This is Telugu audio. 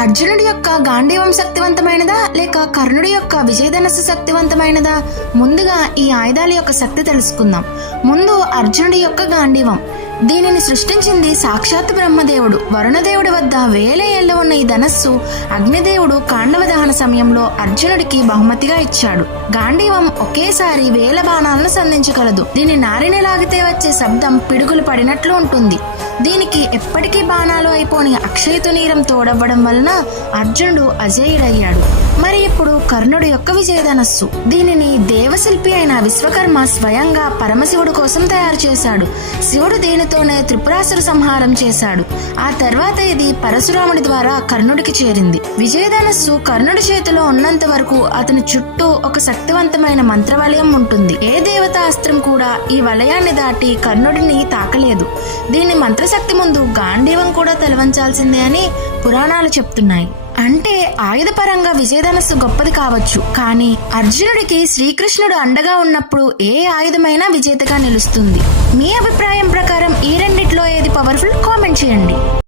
అర్జునుడి యొక్క గాంధీవం శక్తివంతమైనదా లేక కర్ణుడి యొక్క విజయధనస్సు శక్తివంతమైనదా? ముందుగా ఈ ఆయుధాల యొక్క శక్తి తెలుసుకుందాం. ముందు అర్జునుడి యొక్క గాంధీవం. దీనిని సృష్టించింది సాక్షాత్ బ్రహ్మదేవుడు. వరుణదేవుడి వద్ద వేల ఏళ్ల ఉన్న ఈ ధనస్సు అగ్నిదేవుడు కాండవ దహన సమయంలో అర్జునుడికి బహుమతిగా ఇచ్చాడు. గాంధీవం ఒకేసారి వేల బాణాలను సంధించగలదు. దీని నారిని లాగితే వచ్చే శబ్దం పిడుగులు పడినట్లు ఉంటుంది. దీనికి ఎప్పటికీ బాణాలు అయిపోని అక్షయతునీరం తోడవ్వడం వలన అర్జునుడు అజేయుడయ్యాడు. మరి ఇప్పుడు కర్ణుడి యొక్క విజయధనస్సు. దీనిని దేవశిల్పి అయిన విశ్వకర్మ స్వయంగా పరమశివుడు కోసం తయారు చేశాడు. శివుడు దీనితోనే త్రిపురాసుర సంహారం చేశాడు. ఆ తర్వాత ఇది పరశురాముడి ద్వారా కర్ణుడికి చేరింది. విజయధనస్సు కర్ణుడి చేతిలో ఉన్నంత వరకు అతని చుట్టూ ఒక శక్తివంతమైన మంత్రవలయం ఉంటుంది. ఏ దేవతా అస్త్రం కూడా ఈ వలయాన్ని దాటి కర్ణుడిని తాకలేదు. దీని మంత్రశక్తి ముందు గాంధీవం కూడా తలవంచాల్సిందే అని పురాణాలు చెప్తున్నాయి. అంటే ఆయుధపరంగా విజయధనస్సు గొప్పది కావచ్చు, కానీ అర్జునుడికి శ్రీకృష్ణుడు అండగా ఉన్నప్పుడు ఏ ఆయుధమైనా విజేతగా నిలుస్తుంది. మీ అభిప్రాయం ప్రకారం ఈ రెండిట్లో ఏది పవర్ఫుల్? కామెంట్ చేయండి.